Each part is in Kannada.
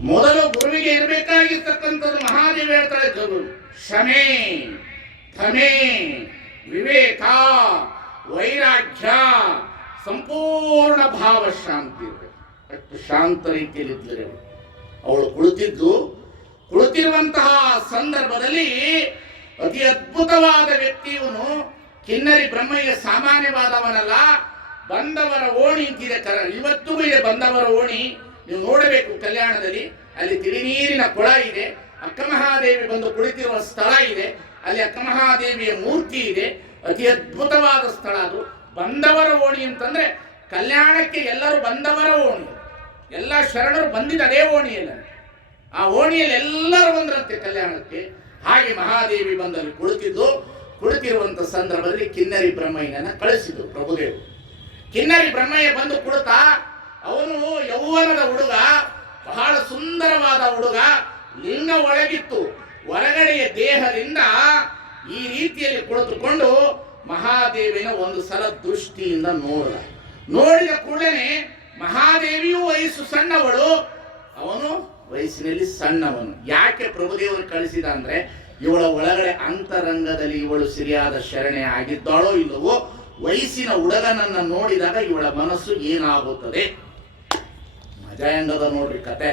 ಮೊದಲು ಗುರುವಿಗೆ ಇರಬೇಕಾಗಿರ್ತಕ್ಕಂಥದ್ದು ಮಹಾದೇವ ಹೇಳ್ತಾ ಇದ್ದರು ಕ್ಷಮೆ ಧಮೆ, ವಿವೇಕ, ವೈರಾಗ್ಯ, ಸಂಪೂರ್ಣ ಭಾವ ಶಾಂತಿ ಅಷ್ಟು ಶಾಂತ ರೀತಿಯಲ್ಲಿ ಇದ್ದರೆ ಅವಳು ಕುಳಿತಿದ್ದು, ಕುಳಿತಿರುವಂತಹ ಸಂದರ್ಭದಲ್ಲಿ ಅತಿ ಅದ್ಭುತವಾದ ವ್ಯಕ್ತಿಯವನು ಕಿನ್ನರಿ ಬ್ರಹ್ಮಯ್ಯ ಸಾಮಾನ್ಯವಾದವನಲ್ಲ, ಬಂದವರ ಓಣಿ ಅಂತಿದೆ ಕರ, ಇವತ್ತಿಗೂ ಇದೆ ಬಂದವರ ಓಣಿ. ನೀವು ನೋಡಬೇಕು ಕಲ್ಯಾಣದಲ್ಲಿ. ಅಲ್ಲಿ ತಿಳಿನೀರಿನ ಕೊಳ ಇದೆ. ಅಕ್ಕಮಹಾದೇವಿ ಬಂದು ಕುಳಿತಿರುವ ಸ್ಥಳ ಇದೆ. ಅಲ್ಲಿ ಅಕ್ಕಮಹಾದೇವಿಯ ಮೂರ್ತಿ ಇದೆ. ಅತಿ ಅದ್ಭುತವಾದ ಸ್ಥಳ ಅದು. ಬಂದವರ ಓಣಿ ಅಂತಂದ್ರೆ ಕಲ್ಯಾಣಕ್ಕೆ ಎಲ್ಲರೂ ಬಂದವರ ಓಣಿ. ಎಲ್ಲ ಶರಣರು ಬಂದಿದ್ದ ಅದೇ ಓಣಿಯಲ್ಲ ಆ ಓಣಿಯಲ್ಲಿ ಎಲ್ಲರೂ ಬಂದ್ರಂತೆ ಕಲ್ಯಾಣಕ್ಕೆ. ಹಾಗೆ ಮಹಾದೇವಿ ಬಂದಲ್ಲಿ ಕುಳಿತಿದ್ದು. ಕುಳಿತಿರುವಂತ ಸಂದರ್ಭದಲ್ಲಿ ಕಿನ್ನರಿ ಬ್ರಹ್ಮಯ್ಯನನ್ನ ಕಳಿಸಿದ್ರು ಪ್ರಭುದೇವರು ಕಿನ್ನರಿ ಬ್ರಹ್ಮಯ್ಯ ಬಂದು ಕುಳಿತ ಅವನು ಯೌವನದ ಹುಡುಗ, ಬಹಳ ಸುಂದರವಾದ ಹುಡುಗ ಲಿಂಗ ಒಳಗಿತ್ತು. ಹೊರಗಡೆಯ ದೇಹದಿಂದ ಈ ರೀತಿಯಲ್ಲಿ ಕುಳಿತುಕೊಂಡು ಮಹಾದೇವಿನ ಒಂದು ಸಲ ದೃಷ್ಟಿಯಿಂದ ನೋಡಿದ. ನೋಡಿದ ಕೂಡಲೇ ಮಹಾದೇವಿಯು ವಯಸ್ಸು ಸಣ್ಣವಳು. ಅವನು ವಯಸ್ಸಿನಲ್ಲಿ ಸಣ್ಣವನು. ಯಾಕೆ ಪ್ರಭುದೇವರು ಕಳಿಸಿದ ಅಂದ್ರೆ, ಇವಳ ಒಳಗಡೆ ಅಂತರಂಗದಲ್ಲಿ ಇವಳು ಸರಿಯಾದ ಶರಣೆ ಆಗಿದ್ದಾಳೋ ಇಲ್ಲವೋ, ವಯಸ್ಸಿನ ಹುಡುಗನನ್ನ ನೋಡಿದಾಗ ಇವಳ ಮನಸ್ಸು ಏನಾಗುತ್ತದೆ? ಹೆಂಗದ ನೋಡ್ರಿ, ಕತೆ.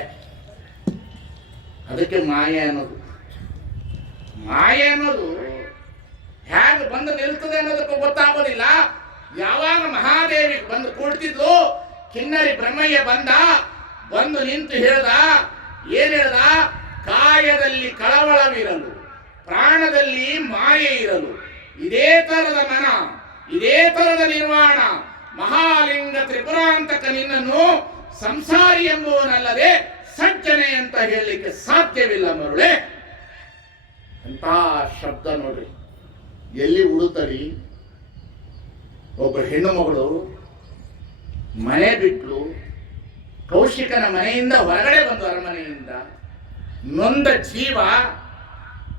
ಅದಕ್ಕೆ ಮಾಯೆ ಅನ್ನೋದು. ಮಾಯೆ ಅನ್ನೋದು ಹೇಗೆ ಬಂದು ನಿಲ್ತದೆ ಅನ್ನೋದಕ್ಕೂ ಗೊತ್ತಾಗೋದಿಲ್ಲ. ಯಾವಾಗ ಮಹಾದೇವಿ ಬಂದು ಕೂಡ್ತಿದ್ಲು, ಕಿನ್ನರಿ ಬ್ರಹ್ಮಯ್ಯ ಬಂದ, ಬಂದು ನಿಂತು ಹೇಳ್ದ, ಏನ್ ಹೇಳ್ದ? ಕಾಯದಲ್ಲಿ ಕಳವಳವಿರಲು, ಪ್ರಾಣದಲ್ಲಿ ಮಾಯೆ ಇರಲು. ಇದೇ ತರದ ಮನ, ಇದೇ ತರದ ನಿರ್ವಾಣ, ಮಹಾಲಿಂಗ ತ್ರಿಪುರಾಂತಕ ನಿನ್ನನ್ನು ಸಂಸಾರಿ ಎಂಬುವನಲ್ಲದೆ ಸಜ್ಜನೆ ಅಂತ ಹೇಳಲಿಕ್ಕೆ ಸಾಧ್ಯವಿಲ್ಲ ಮರುಳೆ. ಅಂತ ಶಬ್ದ ನೋಡ್ರಿ. ಎಲ್ಲಿ ಉಡುತ್ತರಿ ಒಬ್ಬ ಹೆಣ್ಣು ಮಗಳು ಮನೆ ಬಿಟ್ಟು ಕೌಶಿಕನ ಮನೆಯಿಂದ ಹೊರಗಡೆ ಬಂದು ಅರಮನೆಯಿಂದ. ನೊಂದ ಜೀವ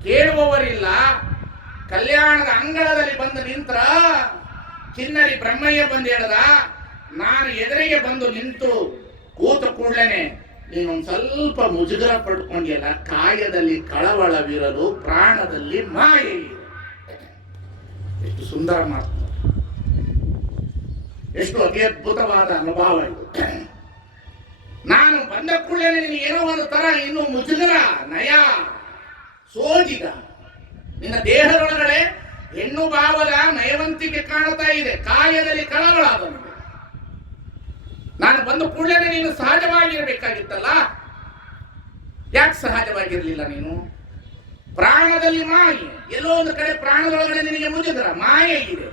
ಕೇಳುವವರಿಲ್ಲ. ಕಲ್ಯಾಣದ ಅಂಗಳದಲ್ಲಿ ಬಂದು ನಿಂತ್ರ ಕಿನ್ನರಿ ಬ್ರಹ್ಮಯ್ಯ ಬಂದು ಹೇಳ್ದ, ನಾನು ಎದುರಿಗೆ ಬಂದು ನಿಂತು ಕೂತ ಕೂಡ್ಲೇನೆ ನೀನೊಂದು ಸ್ವಲ್ಪ ಮುಜುಗರ ಪಡ್ಕೊಂಡಿಯಲ್ಲ, ಕಾಯದಲ್ಲಿ ಕಳವಳವಿರಲು ಪ್ರಾಣದಲ್ಲಿ ಮಾಯೆ ಎಷ್ಟು ಸುಂದರ ಮಾತು. ಎಷ್ಟು ಅತಿ ಅದ್ಭುತವಾದ ಅನುಭವ ಇದು. ನಾನು ಬಂದ ಕೂಡಲೇ ನೀನು ಏನೋ ಒಂದು ತರ ಇನ್ನು ಮುಜುಗರ, ನಯ, ಸೋಜಿಗ. ನಿನ್ನ ದೇಹದೊಳಗಡೆ ಹೆಣ್ಣು ಭಾವದ ನಯವಂತಿಕೆ ಕಾಣ್ತಾ ಇದೆ. ಕಾಯದಲ್ಲಿ ಕಳವಳ ಅವನಿಗೆ ನಾನು ಬಂದ ಕೂಡಲೇ ನೀನು ಸಹಜವಾಗಿರಬೇಕಾಗಿತ್ತಲ್ಲ? ಯಾಕೆ ಸಹಜವಾಗಿರಲಿಲ್ಲ ನೀನು? ಪ್ರಾಣದಲ್ಲಿ ಮಾಯೆ. ಎಲ್ಲೋ ಒಂದು ಕಡೆ ಪ್ರಾಣದೊಳಗಡೆ ನಿನಗೆ ಮುಗಿದ್ರ ಮಾಯೆ ಇದೆ.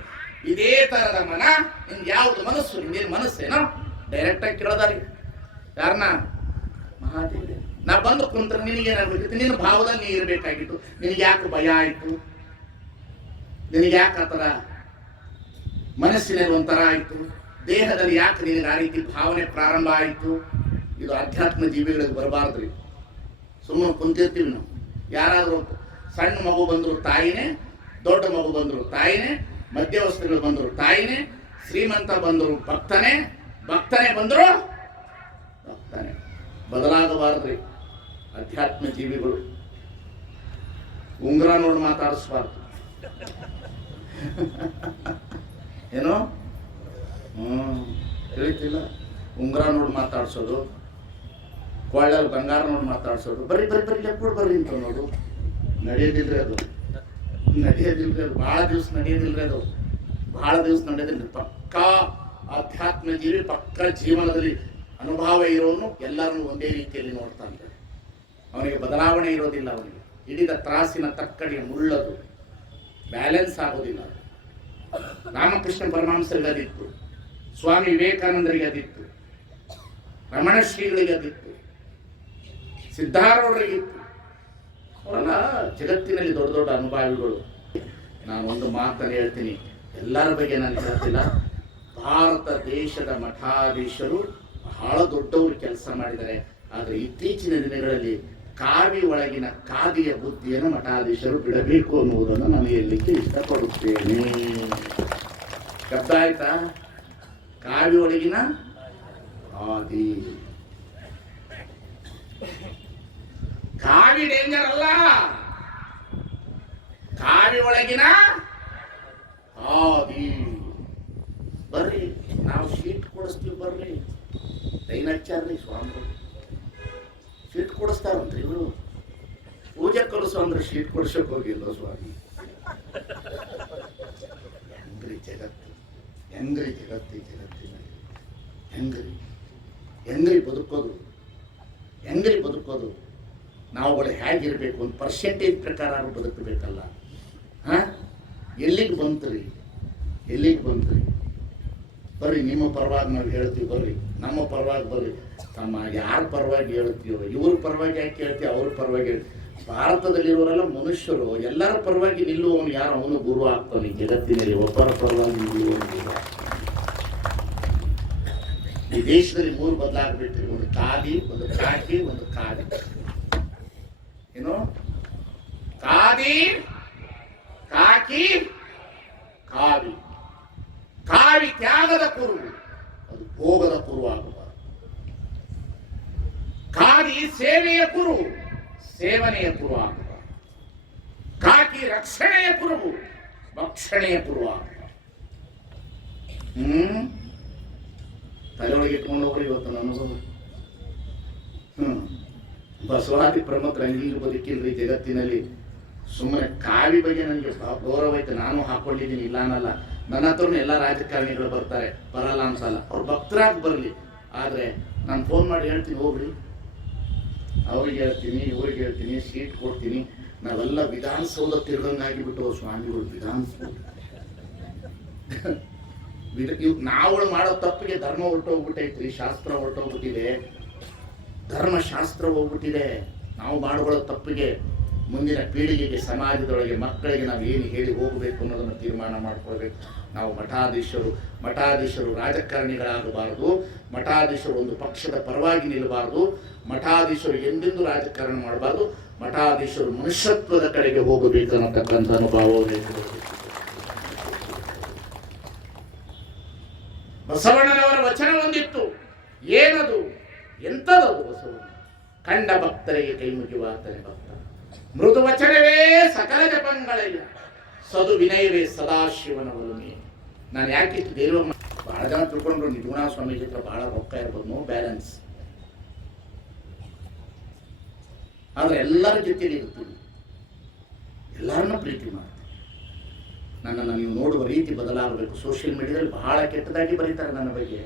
ಇದೇ ತರದ ಮನ ನಿಮ್ಗೆ ಯಾವ್ದು ಮನಸ್ಸು ನಿಂದೇನು ಮನಸ್ಸೇನೋ? ಡೈರೆಕ್ಟ್ ಆಗಿ ಕೇಳೋದಾರಿ ಯಾರನ್ನ ಮಹಾದೇವಿ. ನಾ ಬಂದು ಕುಂತ್ರೆ ನಿನಗೆ ಏನಾಗ್ಬೇಕಿತ್ತು ನಿನ್ನ ಭಾವದಲ್ಲಿ ನೀ ಇರಬೇಕಾಗಿತ್ತು. ನಿನಗೆ ಯಾಕೆ ಭಯ ಆಯ್ತು? ನಿನಗೆ ಯಾಕೆ ಆ ಥರ ಮನಸ್ಸಿನಲ್ಲಿ ಒಂಥರ ಆಯ್ತು? ದೇಹದಲ್ಲಿ ಯಾಕೆ ನಿನಗೆ ಆ ರೀತಿ ಭಾವನೆ ಪ್ರಾರಂಭ ಆಯಿತು? ಇದು ಅಧ್ಯಾತ್ಮ ಜೀವಿಗಳಿಗೆ ಬರಬಾರ್ದ್ರಿ ಸುಮ್ಮನೆ ಕುಂತಿರ್ತೀವಿ ನಾವು. ಯಾರಾದರೂ ಸಣ್ಣ ಮಗು ಬಂದರು ತಾಯಿನೇ, ದೊಡ್ಡ ಮಗು ಬಂದರು ತಾಯಿನೇ ಮಧ್ಯವಸ್ಥೆಗಳು ಬಂದರು ತಾಯಿನೇ, ಶ್ರೀಮಂತ ಬಂದರು ಭಕ್ತನೇ ಭಕ್ತನೇ ಬಂದರು ಭಕ್ತನೇ. ಬದಲಾಗಬಾರ್ದ್ರಿ ಅಧ್ಯಾತ್ಮ ಜೀವಿಗಳು. ಉಂಗುರ ನೋಡಿ ಮಾತಾಡಿಸ್ಬಾರ್ದು. ಏನೋ? ಹ್ಮ್ ತಿಳಿತಿಲ್ಲ ಉಂಗುರ ನೋಡಿ ಮಾತಾಡ್ಸೋದು. ಕೊಳ್ಳಲ್ಲಿ ಬಂಗಾರ ನೋಡಿ ಮಾತಾಡ್ಸೋದು. ಬರ್ರಿ ಬರ್ರಿ ಬರ್ರಿ ಲೆಕ್ಕ ಬರ್ರಿ ಅಂತ ನೋಡು ನಡೆಯೋದಿಲ್ರಿ ಅದು. ನಡೆಯೋದಿಲ್ರಿ ಅದು. ಭಾಳ ದಿವಸ ನಡೆಯೋದಿಲ್ರಿ ಅದು. ಭಾಳ ದಿವಸ ನಡೆಯೋದಿಲ್ರಿ. ಪಕ್ಕಾ ಆಧ್ಯಾತ್ಮ ಜೀವಿ, ಪಕ್ಕ ಜೀವನದಲ್ಲಿ ಅನುಭವ ಇರೋನು ಎಲ್ಲರನ್ನು ಒಂದೇ ರೀತಿಯಲ್ಲಿ ನೋಡ್ತಾನೆ. ಅವನಿಗೆ ಬದಲಾವಣೆ ಇರೋದಿಲ್ಲ ಅವನಿಗೆ. ಹಿಡಿದ ತ್ರಾಸಿನ ತಕ್ಕಡಿ ಮುಳ್ಳದು. ಬ್ಯಾಲೆನ್ಸ್ ಆಗೋದಿಲ್ಲ ರಾಮಕೃಷ್ಣ ಪರಮಾಂಸ ಅದಿತ್ತು ಸ್ವಾಮಿ ವಿವೇಕಾನಂದರಿಗೆ ಅದಿತ್ತು. ರಮಣ ಶ್ರೀಗಳಿಗೆ ಅದಿತ್ತು. ಸಿದ್ಧಾರೂಢರಿಗಿತ್ತು ಅವರೆಲ್ಲ ಜಗತ್ತಿನಲ್ಲಿ ದೊಡ್ಡ ದೊಡ್ಡ ಅನುಭವಿಗಳು. ನಾನು ಒಂದು ಮಾತನ್ನು ಹೇಳ್ತೀನಿ. ಎಲ್ಲರ ಬಗ್ಗೆ ನಾನು ಹೇಳ್ತಿಲ್ಲ. ಭಾರತ ದೇಶದ ಮಠಾಧೀಶರು ಬಹಳ ದೊಡ್ಡವರು ಕೆಲಸ ಮಾಡಿದ್ದಾರೆ. ಆದರೆ ಇತ್ತೀಚಿನ ದಿನಗಳಲ್ಲಿ ಕಾವಿ ಒಳಗಿನ ಕಾದಿಯ ಬುದ್ಧಿಯನ್ನು ಮಠಾಧೀಶರು ಬಿಡಬೇಕು ಅನ್ನುವುದನ್ನು ನಾನು ಹೇಳಲಿಕ್ಕೆ ಇಷ್ಟಪಡುತ್ತೇನೆ. ಶಬ್ದ ಆಯ್ತಾ? ಕಾವಿ ಒಳಗಿನ ಆದಿ. ಕಾವಿ ಡೇಂಜರ್ ಅಲ್ಲ. ಕಾವಿ ಒಳಗಿನ ಆದಿ. ಬರ್ರಿ, ನಾವು ಶೀಟ್ ಕೊಡಿಸ್ತೀವಿ, ಬರ್ರಿ. ಲೈನ್ ಹಚ್ಚಾರ್ರಿ ಸ್ವಾಮಿಗಳು. ಶೀಟ್ ಕೊಡಿಸ್ತಾರಂತ್ರಿ ಇವರು. ಪೂಜೆ ಕಲಿಸು ಅಂದ್ರೆ ಶೀಟ್ ಕೊಡ್ಸಕ್ ಹೋಗಿಲ್ಲ ಸ್ವಾಮಿ. ಜಗತ್ತು. ಹೆಂಗ್ರಿ ಜಗತ್ತಿ ಜಗತ್ತಿನ ಹೆಂಗ್ರಿ? ಹೆಂಗ್ರಿ ಬದುಕೋದು? ಹೆಂಗ್ರಿ ಬದುಕೋದು? ನಾವುಗಳು ಹೇಗಿರಬೇಕು ಒಂದು ಪರ್ಸೆಂಟೇಜ್ ಪ್ರಕಾರ ಬದುಕಬೇಕಲ್ಲ. ಹಾ? ಎಲ್ಲಿಗೆ ಬಂತ್ರಿ? ಎಲ್ಲಿಗೆ ಬಂತ್ರಿ? ಬರ್ರಿ, ನಿಮ್ಮ ಪರವಾಗಿ ನಾವು ಹೇಳ್ತೀವಿ, ಬರ್ರಿ. ನಮ್ಮ ಪರವಾಗಿ ಬರ್ರಿ. ತಮ್ಮ ಯಾರ ಪರವಾಗಿ ಹೇಳ್ತೀವೋ ಇವ್ರ ಪರವಾಗಿ ಯಾಕೆ ಹೇಳ್ತೀವಿ ಅವ್ರ ಪರವಾಗಿ ಹೇಳ್ತೀವಿ ಭಾರತದಲ್ಲಿರೋರೆಲ್ಲ ಮನುಷ್ಯರು, ಎಲ್ಲರ ಪರವಾಗಿ ನಿಲ್ಲುವವನು ಯಾರು? ಅವನು ಗುರು ಆಗ್ತಾನೆ, ಜಗತ್ತಿನಲ್ಲಿ ಒಬ್ಬರ ಪರವಾಗಿ ನಿಲ್ಲುವವನು ಗುರು ಈ ದೇಶದಲ್ಲಿ ಮೂರು ಬದಲಾಗಬೇಕು ಒಂದು ಕಾಲಿ, ಒಂದು ಕಾಕಿ ಒಂದು ಕಾದಿ ಏನು? ಕಾದಿ ಕಾಕಿ, ಕಾವಿ. ಕಾವಿ ತ್ಯಾಗದ ಕುರು ಅದು ಭೋಗದ ಕುರು ಆಗುವ ಕಾದಿ ಸೇವೆಯ ಕುರು ಸೇವನೆಯ ಪೂರ್ವ ಕಾಕಿ ರಕ್ಷಣೆಯ ಕುರು ಭಕ್ಷಣೆಯ ಪೂರ್ವ. ಹ್ಮ್? ತಲೆಯೊಳಗೆ ಇಟ್ಕೊಂಡು ಹೋಗ್ರಿ ಇವತ್ತು ನಮ್ಮ ಹ್ಮ್. ಬಸವಾದಿ ಪ್ರಮುಖ ಹಿಂಗೆ ಬದುಕಿಲ್ರಿ ಜಗತ್ತಿನಲ್ಲಿ. ಸುಮ್ಮನೆ ಕಾವಿ ಬಗ್ಗೆ ನನಗೆ ಗೌರವ ಐತೆ. ನಾನು ಹಾಕೊಂಡಿದ್ದೀನಿ ಇಲ್ಲ ಅನ್ನಲ್ಲ. ನನ್ನ ಹತ್ರನೂ ಎಲ್ಲ ರಾಜಕಾರಣಿಗಳು ಬರ್ತಾರೆ. ಬರಲ್ಲ ಅನ್ಸಲ್ಲ. ಅವ್ರು ಭಕ್ತರಾಗಿ ಬರಲಿ. ಆದರೆ ನಾನು ಫೋನ್ ಮಾಡಿ ಹೇಳ್ತೀನಿ, ಹೋಗ್ರಿ. ಅವ್ರಿಗೆ ಹೇಳ್ತೀನಿ, ಇವ್ರಿಗೆ ಹೇಳ್ತೀನಿ ಸೀಟ್ ಕೊಡ್ತೀನಿ. ನಾವೆಲ್ಲ ವಿಧಾನಸೌಧ ತಿರ್ಗಂಗಾಗಿಬಿಟ್ಟು ಸ್ವಾಮಿಗಳು, ವಿಧಾನಸೌಧ. ನಾವುಗಳು ಮಾಡೋ ತಪ್ಪಿಗೆ ಧರ್ಮ ಹೊರಟೋಗ್ಬಿಟ್ಟೈತ್ರಿ, ಶಾಸ್ತ್ರ ಹೊರಟೋಗ್ಬಿಟ್ಟಿದೆ. ಧರ್ಮಶಾಸ್ತ್ರ ಹೋಗ್ಬಿಟ್ಟಿದೆ. ನಾವು ಮಾಡ್ಕೊಳ್ಳೋ ತಪ್ಪಿಗೆ ಮುಂದಿನ ಪೀಳಿಗೆಗೆ, ಸಮಾಜದೊಳಗೆ, ಮಕ್ಕಳಿಗೆ ನಾವು ಏನು ಹೇಳಿ ಹೋಗಬೇಕು ಅನ್ನೋದನ್ನು ತೀರ್ಮಾನ ಮಾಡ್ಕೊಳ್ಬೇಕು. ನಾವು ಮಠಾಧೀಶರು ಮಠಾಧೀಶರು, ರಾಜಕಾರಣಿಗಳಾಗಬಾರದು. ಮಠಾಧೀಶರು ಒಂದು ಪಕ್ಷದ ಪರವಾಗಿ ನಿಲ್ಲಬಾರದು. ಮಠಾಧೀಶರು ಎಂದೆಂದೂ ರಾಜಕಾರಣ ಮಾಡಬಾರದು. ಮಠಾಧೀಶರು ಮನುಷ್ಯತ್ವದ ಕಡೆಗೆ ಹೋಗಬೇಕು ಅನ್ನತಕ್ಕಂಥ ಅನುಭವವನ್ನು. ಬಸವಣ್ಣನವರ ವಚನ ಒಂದಿತ್ತು. ಏನದು? ಎಂಥದದು ಬಸವಣ್ಣ? ಕಂಡ ಭಕ್ತರಿಗೆ ಕೈ ಮುಗಿವಾತನೆ ಭಕ್ತ. ಮೃದು ವಚನವೇ ಸಕಲ ಜಪಂಗಳಯ್ಯ ಸದು ವಿನಯವೇ ಸದಾಶಿವನ ಒಲುಮೆ ನಾನು ಯಾಕೆ ದೇವ ಬಹಳ ಜನ ತಿಳ್ಕೊಂಡ್ರು ನಿಗುಣ ಸ್ವಾಮೀಜಿ ಹತ್ರ ಭಾಳ ರೊಕ್ಕ ಇರ್ಬೋದು ನೋ ಬ್ಯಾಲೆನ್ಸ್ ಆದ್ರೆ ಎಲ್ಲರ ಜೊತೆಲಿ ಇರ್ತೀವಿ ಎಲ್ಲರನ್ನ ಪ್ರೀತಿ ಮಾಡ್ತೀವಿ ನನ್ನನ್ನು ನೀವು ನೋಡುವ ರೀತಿ ಬದಲಾಗಬೇಕು. ಸೋಷಿಯಲ್ ಮೀಡಿಯಾದಲ್ಲಿ ಬಹಳ ಕೆಟ್ಟದಾಗಿ ಬರೀತಾರೆ ನನ್ನ ಬಗ್ಗೆ.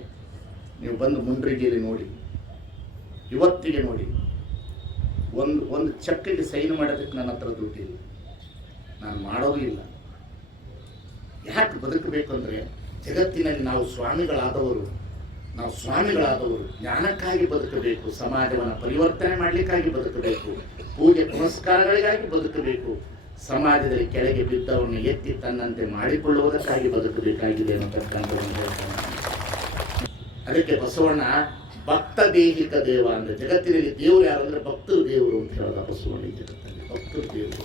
ನೀವು ಬಂದು ಮುಂಡ್ರಿಗೆಯಲ್ಲಿ ನೋಡಿ, ಇವತ್ತಿಗೆ ನೋಡಿ, ಒಂದು ಒಂದು ಚೆಕ್ಕಿಗೆ ಸೈನ್ ಮಾಡೋದಕ್ಕೆ ನನ್ನ ಹತ್ರ ದುಡ್ಡಿಲ್ಲ. ನಾನು ಮಾಡೋದು ಇಲ್ಲ. ಯಾಕೆ ಬದುಕಬೇಕು ಅಂದರೆ ಜಗತ್ತಿನಲ್ಲಿ ನಾವು ಸ್ವಾಮಿಗಳಾದವರು ನಾವು ಸ್ವಾಮಿಗಳಾದವರು, ಜ್ಞಾನಕ್ಕಾಗಿ ಬದುಕಬೇಕು, ಸಮಾಜವನ್ನು ಪರಿವರ್ತನೆ ಮಾಡಲಿಕ್ಕಾಗಿ ಬದುಕಬೇಕು, ಪೂಜೆ ಪುರಸ್ಕಾರಗಳಿಗಾಗಿ ಬದುಕಬೇಕು, ಸಮಾಜದಲ್ಲಿ ಕೆಳಗೆ ಬಿದ್ದವನ್ನು ಎತ್ತಿ ತನ್ನಂತೆ ಮಾಡಿಕೊಳ್ಳುವುದಕ್ಕಾಗಿ ಬದುಕಬೇಕಾಗಿದೆ ಅನ್ನತಕ್ಕಂಥ. ಅದಕ್ಕೆ ಬಸವಣ್ಣ, ಭಕ್ತ ದೇಹಿಕ ದೇವ ಅಂದರೆ ಜಗತ್ತಿನಲ್ಲಿ ದೇವರು ಯಾರು ಅಂದ್ರೆ ಭಕ್ತರು ದೇವರು ಅಂತ ಹೇಳಿದ ಬಸವಣ್ಣ ಜಗತ್ತಲ್ಲಿ. ಭಕ್ತರು ದೇವರು.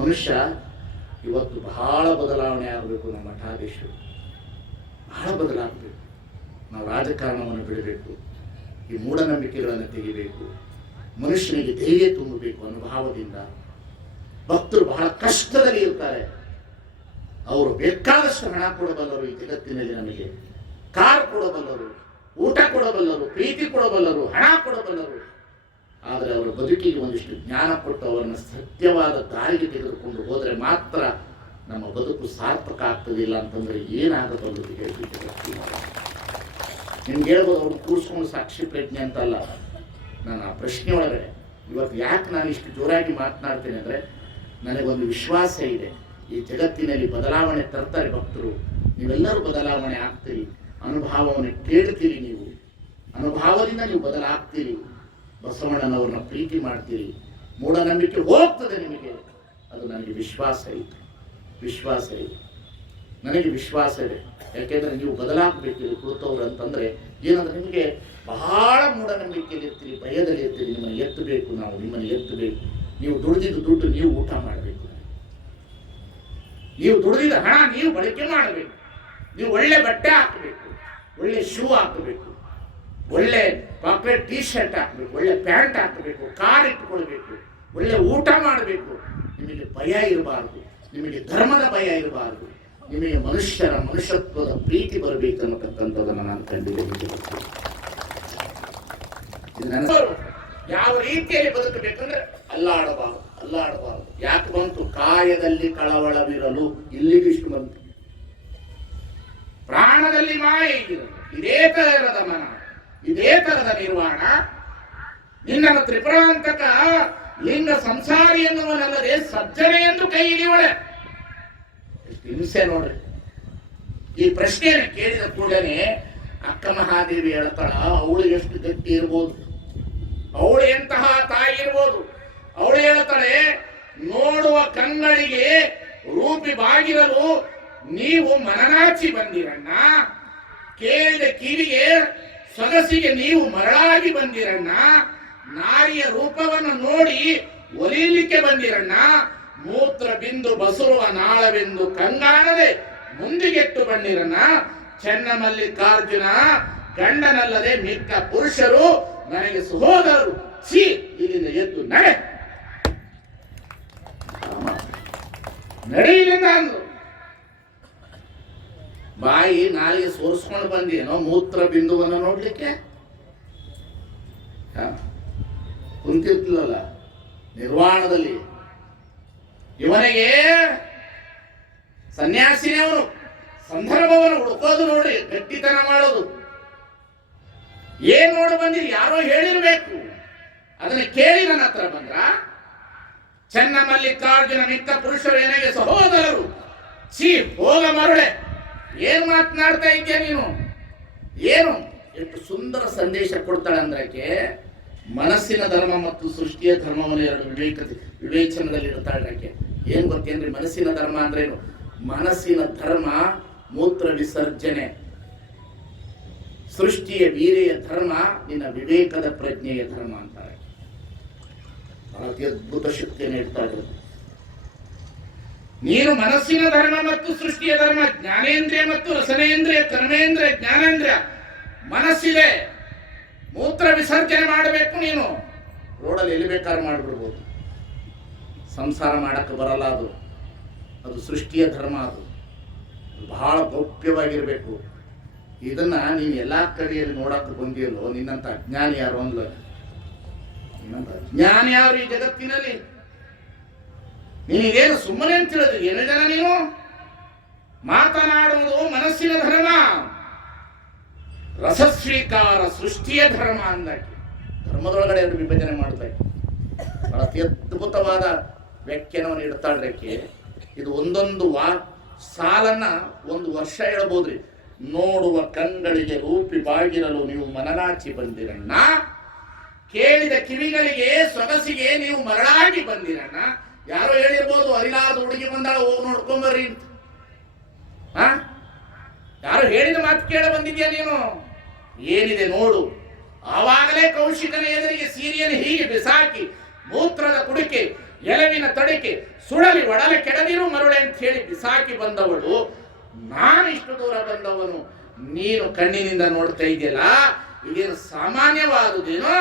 ಮನುಷ್ಯ ಇವತ್ತು ಬಹಳ ಬದಲಾವಣೆ ಆಗಬೇಕು ನಮ್ಮ ಮಠಾಧೀಶರು. ಬಹಳ ಬದಲಾಗಬೇಕು. ನಾವು ರಾಜಕಾರಣವನ್ನು ಬಿಡಬೇಕು. ಈ ಮೂಢನಂಬಿಕೆಗಳನ್ನು ತೆಗಿಬೇಕು. ಮನುಷ್ಯನಿಗೆ ಧೈರ್ಯ ತುಂಬಬೇಕು ಅನುಭವದಿಂದ ಭಕ್ತರು ಬಹಳ ಕಷ್ಟದಲ್ಲಿ ಇರ್ತಾರೆ. ಅವರು ಬೇಕಾದಷ್ಟು ಹಣ ಕೊಡಬಲ್ಲರು ಈ ಜಗತ್ತಿನಲ್ಲಿ ನಮಗೆ. ಕಾರ್ ಕೊಡಬಲ್ಲರು, ಊಟ ಕೊಡಬಲ್ಲರು, ಪ್ರೀತಿ ಕೊಡಬಲ್ಲರು, ಹಣ ಕೊಡಬಲ್ಲರು. ಆದರೆ ಅವರ ಬದುಕಿಗೆ ಒಂದಿಷ್ಟು ಜ್ಞಾನ ಕೊಟ್ಟು ಅವರನ್ನು ಸತ್ಯವಾದ ದಾರಿಗೆ ತೆಗೆದುಕೊಂಡು ಹೋದರೆ ಮಾತ್ರ ನಮ್ಮ ಬದುಕು ಸಾರ್ಥಕ ಆಗ್ತದಿಲ್ಲ ಅಂತಂದ್ರೆ ಏನಾಗಬಲ್ಲದು ಹೇಳಿ ನಿಮ್ಗೆ ಹೇಳ್ಬೋದು, ಅವ್ರನ್ನ ಕೂರಿಸ್ಕೊಂಡು ಸಾಕ್ಷಿ ಪ್ರಜ್ಞೆ ಅಂತಲ್ಲ ನಾನು ಆ ಪ್ರಶ್ನೆ ಒಳಗೆ ಇವತ್ತು ಯಾಕೆ ನಾನು ಇಷ್ಟು ಜೋರಾಗಿ ಮಾತನಾಡ್ತೇನೆ ಅಂದರೆ, ನನಗೊಂದು ವಿಶ್ವಾಸ ಇದೆ. ಈ ಜಗತ್ತಿನಲ್ಲಿ ಬದಲಾವಣೆ ತರ್ತಾರೆ ಭಕ್ತರು. ನೀವೆಲ್ಲರೂ ಬದಲಾವಣೆ ಆಗ್ತೀರಿ. ಅನುಭವವನ್ನು ಕೇಳ್ತೀರಿ ನೀವು. ಅನುಭವದಿಂದ ನೀವು ಬದಲಾಗ್ತೀರಿ. ಬಸವಣ್ಣನವ್ರನ್ನ ಪ್ರೀತಿ ಮಾಡ್ತೀರಿ. ಮೂಢನಂಬಿಕೆ ಹೋಗ್ತದೆ ನಿಮಗೆ. ಅದು ನನಗೆ ವಿಶ್ವಾಸ ಇದೆ. ವಿಶ್ವಾಸ ಇದೆ. ನನಗೆ ವಿಶ್ವಾಸ ಇದೆ. ಯಾಕೆಂದ್ರೆ ನೀವು ಬದಲಾಗಬೇಕು ಇದು ಕುಳಿತವ್ರು ಅಂತಂದ್ರೆ ಏನಂದ್ರೆ ನಿಮಗೆ ಬಹಳ ಮೂಢನಂಬಿಕೆಯಲ್ಲಿ ಇರ್ತೀರಿ, ಭಯದಲ್ಲಿ ಇರ್ತೀರಿ. ನಿಮ್ಮನ್ನು ಎತ್ತಬೇಕು ನಾವು, ನಿಮ್ಮನ್ನು ಎತ್ತಬೇಕು. ನೀವು ದುಡಿದಿದ್ದು ದುಡ್ಡು ನೀವು ಊಟ ಮಾಡಬೇಕು. ನೀವು ದುಡಿದಿದ್ದ ಹಣ ನೀವು ಬಳಕೆ ಮಾಡಬೇಕು. ನೀವು ಒಳ್ಳೆ ಬಟ್ಟೆ ಹಾಕಬೇಕು, ಒಳ್ಳೆ ಶೂ ಹಾಕಬೇಕು. ಒಳ್ಳೆ ಪಾಕೆಟ್ ಟೀ ಶರ್ಟ್ ಹಾಕಬೇಕು, ಒಳ್ಳೆ ಪ್ಯಾಂಟ್ ಹಾಕಬೇಕು, ಕಾರ್ ಇಟ್ಕೊಳ್ಬೇಕು, ಒಳ್ಳೆ ಊಟ ಮಾಡಬೇಕು. ನಿಮಗೆ ಭಯ ಇರಬಾರ್ದು, ನಿಮಗೆ ಧರ್ಮದ ಭಯ ಇರಬಾರ್ದು, ನಿಮಗೆ ಮನುಷ್ಯರ ಮನುಷ್ಯತ್ವದ ಪ್ರೀತಿ ಬರಬೇಕು ಅನ್ನತಕ್ಕಂಥದ್ದನ್ನು ನಾನು ಕಂಡಿದ್ದೇನೆ. ಯಾವ ರೀತಿಯಲ್ಲಿ ಬದುಕಬೇಕಂದ್ರೆ ಅಲ್ಲಾಡಬಾರದು ಅಲ್ಲಾಡಬಾರದು. ಯಾಕೆ ಬಂತು? ಕಾಯದಲ್ಲಿ ಕಳವಳವಿರಲು ಇಲ್ಲಿಗಿಷ್ಟು ಬಂತು. ಪ್ರಾಣದಲ್ಲಿ ಮಾಯ ಇದೇ ತರದ ಮನ. ಇದೇ ತರದ ನಿರ್ವಾಣ. ನಿನ್ನನ್ನು ತ್ರಿಪುರಾಂತಕ ಲಿಂಗ ಸಂಸಾರಿ ಎನ್ನುವನಲ್ಲದೆ ಸಜ್ಜನೆ ಎಂದು ಕೈ ಹಿಡಿಯುವಳೆ. ಹಿಂಸೆ ನೋಡ್ರಿ. ಈ ಪ್ರಶ್ನೆಯನ್ನು ಕೇಳಿದ ಕೂಡಲೇ ಅಕ್ಕ ಮಹಾದೇವಿ ಹೇಳ್ತಾಳ, ಅವಳು ಎಷ್ಟು ಗಟ್ಟಿ ಇರ್ಬೋದು. ಅವಳು ಎಂತಹ ತಾಯಿ ಇರ್ಬೋದು. ಅವಳು ಹೇಳ್ತಾಳೆ, ನೋಡುವ ಕಂಗಳಿಗೆ ರೂಪಿ ಬಾಗಿರಲು ನೀವು ಮನನಾಚಿ ಬಂದಿರಣ್ಣ. ಕೇಳಿದ ಕಿವಿಗೆ ಸೊಗಸಿಗೆ ನೀವು ಮರಳಾಗಿ ಬಂದಿರಣ್ಣ, ನಾರಿಯ ರೂಪವನ್ನು ನೋಡಿ ಒಲಿಯಲಿಕ್ಕೆ ಬಂದಿರಣ್ಣ, ಮೂತ್ರ ಬಿಂದು ಬಸುರುವ ನಾಳವೆಂದು ಕಂಗಾಣದೆ ಮುಂದಿಗೆಟ್ಟು ಬಂದಿರಣ್ಣ ಚೆನ್ನಮಲ್ಲಿ ಕಾರ್ಜುನ, ಗಂಡನಲ್ಲದೆ ಮಿಕ್ಕ ಪುರುಷರು ನನಗೆ ಸಹೋದರರು. ಸಿ ಇಲ್ಲಿಂದ ಎದ್ದು ನಡೆ. ನಡೆಯಿಲ್ಲ ನಾನು. ಬಾಯಿ ನಾಲಿಗೆ ಸೋರಿಸ್ಕೊಂಡು ಬಂದೇನೋ ಮೂತ್ರ ಬಿಂದುವನ್ನು ನೋಡ್ಲಿಕ್ಕೆ? ಕುಂತಿರ್ತಿಲ್ಲ ನಿರ್ವಾಣದಲ್ಲಿ. ಇವನಿಗೆ ಸನ್ಯಾಸಿನೇ ಸಂದರ್ಭವನ್ನು ಹುಡುಕೋದು ನೋಡಿ ಗಟ್ಟಿತನ ಮಾಡೋದು. ಏನ್ ನೋಡ ಬಂದಿರಿ, ಯಾರೋ ಹೇಳಿರ್ಬೇಕು. ಅದನ್ನು ಕೇಳಿ ನನ್ನ ಹತ್ರ ಬಂದ್ರ? ಚೆನ್ನ ಮಲ್ಲಿಕಾರ್ಜುನ ಮಿಕ್ಕ ಪುರುಷರು ಏನಾಗೆ ಸಹೋದರರು? ಛೀ ಹೋಗ ಮರುಳೆ ಏನ್ ಮಾತನಾಡ್ತಾ ಇದ್ಯಾ ನೀನು? ಏನು? ಎಷ್ಟು ಸುಂದರ ಸಂದೇಶ ಕೊಡ್ತಾಳೆ ಅಂದ್ರಕ್ಕೆ ಮನಸ್ಸಿನ ಧರ್ಮ ಮತ್ತು ಸೃಷ್ಟಿಯ ಧರ್ಮವನ್ನು ಎರಡು ವಿವೇಕ ವಿವೇಚನದಲ್ಲಿ ಇರ್ತಾಳೆ ಆಕೆ ಏನ್ ಗೊತ್ತೇನ್ರಿ? ಮನಸ್ಸಿನ ಧರ್ಮ ಅಂದ್ರೇನು? ಮನಸ್ಸಿನ ಧರ್ಮ ಮೂತ್ರ ವಿಸರ್ಜನೆ. ಸೃಷ್ಟಿಯ ವೀರೆಯ ಧರ್ಮ ನಿನ್ನ ವಿವೇಕದ ಪ್ರಜ್ಞೆಯ ಧರ್ಮ ಅಂತಾರೆ ಅದ್ಭುತ ಶಕ್ತಿಯನ್ನು ಇಡ್ತಾ ಇರೋದು ನೀನು ಮನಸ್ಸಿನ ಧರ್ಮ ಮತ್ತು ಸೃಷ್ಟಿಯ ಧರ್ಮ, ಜ್ಞಾನೇಂದ್ರಿಯ ಮತ್ತು ರಸನೇಂದ್ರಿಯ ಕರ್ಮೇಂದ್ರಿಯ, ಜ್ಞಾನೇಂದ್ರಿಯ, ಮನಸ್ಸಿದೆ. ಮೂತ್ರ ವಿಸರ್ಜನೆ ಮಾಡಬೇಕು ನೀನು. ರೋಡಲ್ಲಿ ಎಲ್ಲಿ ಬೇಕಾದ್ರೆ ಮಾಡಿಬಿಡ್ಬೋದು. ಸಂಸಾರ ಮಾಡಕ್ಕೆ ಬರಲ್ಲ ಅದು. ಅದು ಸೃಷ್ಟಿಯ ಧರ್ಮ ಅದು. ಬಹಳ ಗೌಪ್ಯವಾಗಿರಬೇಕು. ಇದನ್ನ ನೀನು ಎಲ್ಲ ಕಡೆಯಲ್ಲಿ ನೋಡಕ್ಕೆ ಬಂದಿಯಲ್ಲೋ ನಿನ್ನಂತ ಅಜ್ಞಾನಿ ಯಾರು ಅಂದ್ಲ? ನಿನ್ನಂತ ಅಜ್ಞಾನಿ ಯಾರು ಈ ಜಗತ್ತಿನಲ್ಲಿ? ನೀನೇನು ಸುಮ್ಮನೆ ಅಂತ ಹೇಳಿದ್ರು ಏನು ಜನ ನೀನು? ಮಾತನಾಡುವುದು ಮನಸ್ಸಿನ ಧರ್ಮ. ರಸಸ್ವೀಕಾರ ಸೃಷ್ಟಿಯ ಧರ್ಮ ಅಂದಾಕಿ. ಧರ್ಮದೊಳಗಡೆ ಎರಡು ವಿಭಜನೆ ಮಾಡ್ಬೇಕು ಬಹಳ ಅತ್ಯದ್ಭುತವಾದ ವ್ಯಾಖ್ಯಾನವನ್ನು ಇಡ್ತಾಳ್ರಕ್ಕೆ. ಇದು ಒಂದೊಂದು ವಾ ಸಾಲನ್ನ ಒಂದು ವರ್ಷ ಹೇಳ್ಬೋದ್ರಿ. ನೋಡುವ ಕಂಗಳಿಗೆ ರೂಪಿ ಬಾಗಿರಲು ನೀವು ಮನನಾಚಿ ಬಂದಿರಣ್ಣ. ಕೇಳಿದ ಕಿವಿಗಳಿಗೆ, ಸೊಗಸಿಗೆ ನೀವು ಮರಳಾಗಿ ಬಂದಿರಣ್ಣ. ಯಾರೋ ಹೇಳಿರ್ಬೋದು ಅರಿಲಾದ ಹುಡುಗಿ ಬಂದಾಳ, ಹೋಗಿ ನೋಡ್ಕೊಂಬರ್ರಿ ಅಂತ. ಹಾ ಯಾರು ಹೇಳಿದ ಮಾತು ಕೇಳ ಬಂದಿದ್ಯಾ ನೀನು? ಏನಿದೆ ನೋಡು, ಆವಾಗಲೇ ಕೌಶಿಕನ ಎದುರಿಗೆ ಸೀರೆಯನ್ನು ಹೀಗೆ ಬಿಸಾಕಿ, ಮೂತ್ರದ ಕುಡಿಕೆ, ಎಲವಿನ ತಡಿಕೆ, ಸುಳಲಿ ಒಡಲೆ ಕೆಡದಿರು ಮರುಳೆ ಅಂತ ಹೇಳಿ ಬಿಸಾಕಿ ಬಂದವಳು, ನಾನು ಇಷ್ಟು ದೂರ ಬಂದವನು, ನೀನು ಕಣ್ಣಿನಿಂದ ನೋಡ್ತಾ ಇದೆಯಲ್ಲ, ಇದೇನು ಸಾಮಾನ್ಯವಾದುದೇನು?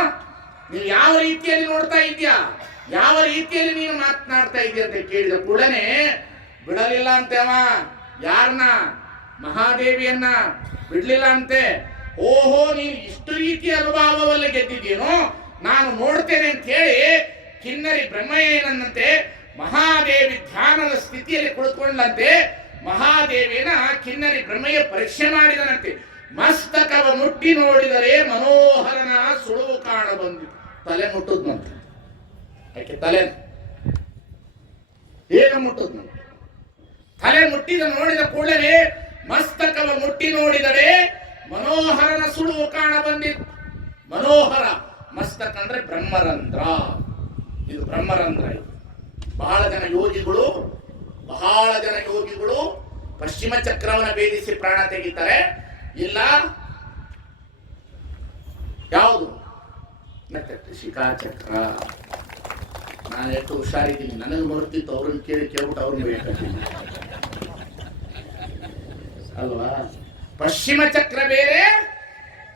ನೀವು ಯಾವ ರೀತಿಯಲ್ಲಿ ನೋಡ್ತಾ ಇದ್ಯಾ? ಯಾವ ರೀತಿಯಲ್ಲಿ ನೀನು ಮಾತನಾಡ್ತಾ ಇದೆಯ ಅಂತ ಕೇಳಿದ ಕೂಡಲೇ, ಬಿಡಲಿಲ್ಲ ಅಂತೆ ಅವ ಯಾರನ್ನ ಮಹಾದೇವಿಯನ್ನ? ಬಿಡ್ಲಿಲ್ಲ ಅಂತೆ? ಓಹೋ, ನೀನು ಇಷ್ಟು ರೀತಿಯ ಅನುಭವವಲ್ಲ ಗೆದ್ದಿದ್ದೀನೋ ನಾನು ನೋಡ್ತೇನೆ ಅಂತ ಹೇಳಿ ಕಿನ್ನರಿ ಬ್ರಹ್ಮಯ್ಯನಂತೆ ಮಹಾದೇವಿ ಧ್ಯಾನದ ಸ್ಥಿತಿಯಲ್ಲಿ ಕುಳಿತುಕೊಂಡಂತೆ ಮಹಾದೇವಿನ ಕಿನ್ನರಿ ಬ್ರಹ್ಮಯ್ಯ ಪರೀಕ್ಷೆ ಮಾಡಿದನಂತೆ. ಮಸ್ತಕವ ಮುಟ್ಟಿ ನೋಡಿದರೆ ಮನೋಹರನ ಸುಳುವು ಕಾಣ ಬಂದಿತು ತಲೆ ಮುಟ್ಟುದ್ನಂತೆ. ಯಾಕೆ ತಲೆ ಹೇಗೆ ಮುಟ್ಟದ್ ತಲೆ ಮುಟ್ಟಿದ ನೋಡಿದ ಕೂಡಲೇ ಮಸ್ತಕವ ಮುಟ್ಟಿ ನೋಡಿದರೆ ಮನೋಹರನ ಸುಳುವು ಕಾಣ ಬಂದಿತ್ತು. ಮನೋಹರ, ಮಸ್ತಕ ಅಂದ್ರೆ ಬ್ರಹ್ಮರಂಧ್ರ. ಇದು ಬ್ರಹ್ಮರಂಧ್ರ ಇದು. ಬಹಳ ಜನ ಯೋಗಿಗಳು, ಬಹಳ ಜನ ಯೋಗಿಗಳು ಪಶ್ಚಿಮ ಚಕ್ರವನ್ನು ಭೇದಿಸಿ ಪ್ರಾಣ ತೆಗಿತಾರೆ. ಇಲ್ಲ, ಯಾವುದು? ಮತ್ತೆ ಶಿಖಾಚಕ್ರ ನಾನು ಎಷ್ಟು ಹುಷಾರಿದ್ದೀನಿ. ನನಗೆ ಬರುತ್ತಿತ್ತು ಅವ್ರನ್ನ ಕೇಳಿ ಕೇಳ್ಬಿಟ್ಟು ಅವ್ರನ್ನ ಬೇಕಾಗ್ತೀನಿ ಅಲ್ವಾ? ಪಶ್ಚಿಮ ಚಕ್ರ ಬೇರೆ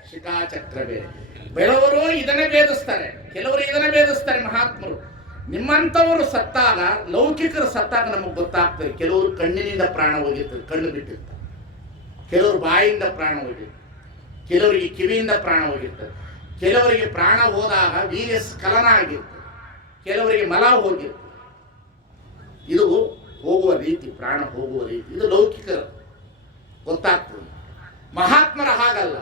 ಶಿಖಾಚಕ್ರ ಬೇರೆ. ಬೆಳವರು ಇದನ್ನೇ ಭೇದಿಸ್ತಾರೆ. ಕೆಲವರು ಇದನ್ನೇ ಭೇದಿಸ್ತಾರೆ ಮಹಾತ್ಮರು. ನಿಮ್ಮಂಥವರು ಸತ್ತಾಗ, ಲೌಕಿಕರು ಸತ್ತಾಗ ನಮಗೆ ಗೊತ್ತಾಗ್ತದೆ. ಕೆಲವರು ಕಣ್ಣಿನಿಂದ ಪ್ರಾಣ ಹೋಗಿರ್ತದೆ, ಕಣ್ಣು ಬಿಟ್ಟಿರ್ತಾರೆ ಕೆಲವರು ಬಾಯಿಂದ ಪ್ರಾಣ ಹೋಗಿರ್ತದೆ. ಕೆಲವರಿಗೆ ಕಿವಿಯಿಂದ ಪ್ರಾಣ ಹೋಗಿರ್ತದೆ. ಕೆಲವರಿಗೆ ಪ್ರಾಣ ಹೋದಾಗ ವೀರ್ಯ ಸ್ಖಲನ ಆಗಿರ್ತದೆ. ಕೆಲವರಿಗೆ ಮಲ ಹೋಗಿರುತ್ತೆ ಇದು ಹೋಗುವ ರೀತಿ, ಪ್ರಾಣ ಹೋಗುವ ರೀತಿ, ಇದು ಲೌಕಿಕ ಗೊತ್ತಾಗ್ತದೆ. ಮಹಾತ್ಮರ ಹಾಗಲ್ಲ.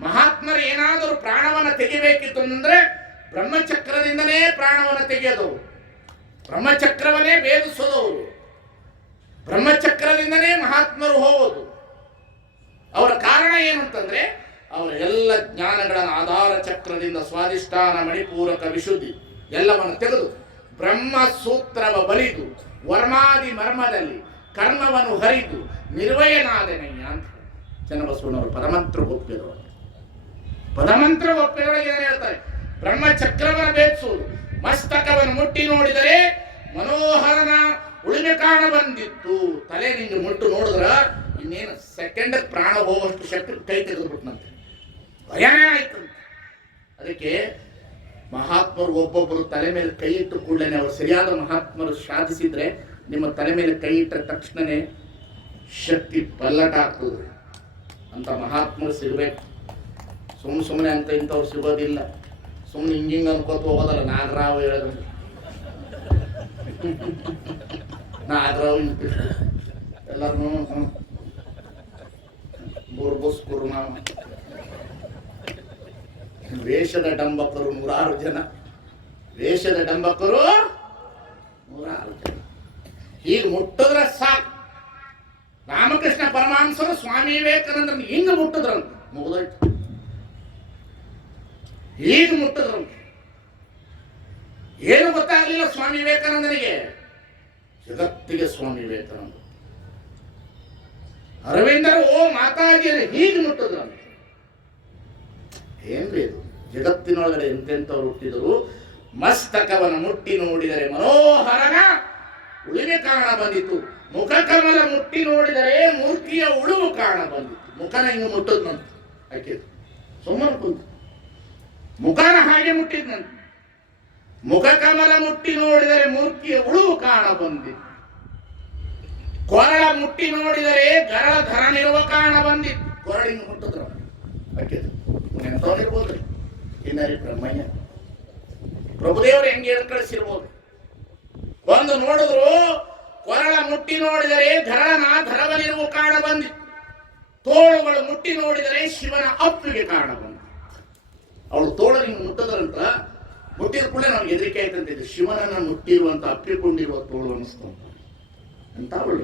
ಮಹಾತ್ಮರು ಏನಾದರೂ ಪ್ರಾಣವನ್ನು ತೆಗಿಬೇಕಿತ್ತು ಅಂದ್ರೆ ಬ್ರಹ್ಮಚಕ್ರದಿಂದನೇ ಪ್ರಾಣವನ್ನು ತೆಗೆಯೋದವರು ಬ್ರಹ್ಮಚಕ್ರವನ್ನೇ ಭೇದಿಸೋದವರು. ಬ್ರಹ್ಮಚಕ್ರದಿಂದನೇ ಮಹಾತ್ಮರು ಹೋಗೋದು. ಅವರ ಕಾರಣ ಏನು ಅಂತಂದ್ರೆ, ಅವರ ಎಲ್ಲ ಜ್ಞಾನಗಳನ್ನು ಆಧಾರ ಚಕ್ರದಿಂದ ಸ್ವಾಧಿಷ್ಠಾನ ಮಣಿಪೂರಕ ವಿಶುದ್ಧಿ. ಎಲ್ಲವನ್ನು ತೆಗೆದು ಬ್ರಹ್ಮ ಸೂತ್ರವ ಬಲಿದು ವರ್ಮಾದಿ ಮರ್ಮದಲ್ಲಿ ಕರ್ಮವನ್ನು ಹರಿದು ನಿರ್ವಯನಾದನಯ್ಯ ಅಂತ ಚನ್ನಬಸವನವರು ಪರಮಂತ್ರ ಒಪ್ಪಿರೋರು ಪದಮಂತ್ರ ಒಪ್ಪಿರೋರಿಗೆ ಏನು ಹೇಳ್ತಾರೆ? ಬ್ರಹ್ಮಚಕ್ರವನ್ನು ಭೇದಿಸುವುದು ಮಸ್ತಕವನ್ನು ಮುಟ್ಟಿ ನೋಡಿದರೆ ಮನೋಹರನ ಉಳಿಮೆ ಕಾಣ ಬಂದಿತ್ತು. ತಲೆ ನಿಂಗೆ ಮುಟ್ಟು ನೋಡಿದ್ರ ಇನ್ನೇನು ಸೆಕೆಂಡ್ ಪ್ರಾಣ ಹೋಗುವಷ್ಟು ಶಕ್ತಿ ಕೈ ತೆಗೆದುಬಿಟ್ನಂತೆ. ಭಯನೇ ಆಯ್ತು ಅದಕ್ಕೆ ಮಹಾತ್ಮರು ಒಬ್ಬೊಬ್ಬರು ತಲೆ ಮೇಲೆ ಕೈ ಇಟ್ಟು ಕೂಡಲೇ ಅವರು ಸರಿಯಾದ ಮಹಾತ್ಮರು ಸಾಧಿಸಿದ್ರೆ ನಿಮ್ಮ ತಲೆ ಮೇಲೆ ಕೈ ಇಟ್ಟ ತಕ್ಷಣನೇ ಶಕ್ತಿ ಪಲ್ಲಟ ಆಗ್ತದೆ. ಅಂತ ಮಹಾತ್ಮರು ಸಿಗಬೇಕು. ಸುಮ್ ಸುಮ್ಮನೆ ಅಂತ ಇಂಥವ್ರು ಸಿಗೋದಿಲ್ಲ. ಸುಮ್ಮನೆ ಹಿಂಗಿಂಗ್ ಅನ್ಕೋತ ಹೋಗೋದಲ್ಲ, ನಾಗರಾವ್ ಹೇಳಿದ್ರು. ನಾಗರಾವ್ ಎಲ್ಲರೂ ಬುರ್ಬುಸ್ ನಾವು ವೇಷದ ಡಂಬಕರು ನೂರಾರು ಜನ. ವೇಷದ ಡಂಬಕರು ನೂರಾರು ಜನ. ಹೀಗೆ ಮುಟ್ಟಿದ್ರೆ ಸಾಕು. ರಾಮಕೃಷ್ಣ ಪರಮಾಂಸರು ಸ್ವಾಮಿ ವಿವೇಕಾನಂದ್ರ ಹಿಂಗ ಮುಟ್ಟದ್ರಂತ. ಮುಗಿದೋಯ್ತು. ಈಗ ಮುಟ್ಟದ್ರಂತ. ಏನು ಗೊತ್ತಾಗಲಿಲ್ಲ ಸ್ವಾಮಿ ವಿವೇಕಾನಂದನಿಗೆ. ಜಗತ್ತಿಗೆ ಸ್ವಾಮಿ ವಿವೇಕಾನಂದ ಅರವಿಂದರು, ಓ ಮಾತಾಜಿಯನ್ನು ಹೀಗೆ ಮುಟ್ಟಿದ್ರಂತ. ಏನ್ರಿ ಇದು? ಜಗತ್ತಿನೊಳಗಡೆ ಎಂತೆಂಥವ್ರು ಹುಟ್ಟಿದರು ಮಸ್ತಕವನ್ನು ಮುಟ್ಟಿ ನೋಡಿದರೆ ಮನೋಹರನ ಉಳಿವೆ ಕಾಣ ಬಂದಿತು ಮುಖ ಕಮಲ ಮುಟ್ಟಿ ನೋಡಿದರೆ ಮೂರ್ತಿಯ ಉಳುವು ಕಾಣ ಬಂದಿತ್ತು. ಮುಖನ ಹಿಂಗೆ ಮುಟ್ಟದ್ನಂತ. ಆಕೆ ಸುಮ್ಮನೆ ಕುಂತು. ಮುಖನ ಹಾಗೆ ಮುಟ್ಟಿದ್ನಂತ. ಮುಖ ಕಮಲ ಮುಟ್ಟಿ ನೋಡಿದರೆ ಮೂರ್ತಿಯ ಉಳುವು ಕಾಣ ಬಂದಿತ್ತು. ಕೊರಳ ಮುಟ್ಟಿ ನೋಡಿದರೆ ಗರಳ ಧರನಿರುವ ಕಾರಣ ಬಂದಿತ್ತು. ಕೊರಳಿಂಗ್ ಮುಟ್ಟಿದ್ರು ಆಕೆ ಎಂತವನಿರ್ಬೋದು ಇನ್ನರಿ ಬ್ರಹ್ಮಯ್ಯ? ಪ್ರಭುದೇವರು ಹೆಂಗೆ ಏರ್ಪಡಿಸಿರ್ಬೋದು ಒಂದು ನೋಡಿದ್ರು ಕೊರಳ ಮುಟ್ಟಿ ನೋಡಿದರೆ ಧರಳನ ಧರವನಿರುವ ಕಾಣ ಬಂದಿ. ತೋಳುಗಳು ಮುಟ್ಟಿ ನೋಡಿದರೆ ಶಿವನ ಅಪ್ಪಿಗೆ ಕಾರಣ ಬಂದ. ಅವಳು ತೋಳು ನಿಮ್ಗೆ ಮುಟ್ಟದ್ರಂತ ಮುಟ್ಟಿದ ಕೂಡಲೇ ನಮ್ಗೆ ಹೆದರಿಕೆ ಆಯ್ತಂತಿದೆ ಶಿವನನ್ನ ಮುಟ್ಟಿರುವಂತ ಅಪ್ಪಿಕೊಂಡಿರುವ ತೋಳು ಅನಿಸ್ತಂತ ಅಂತ ಅವಳು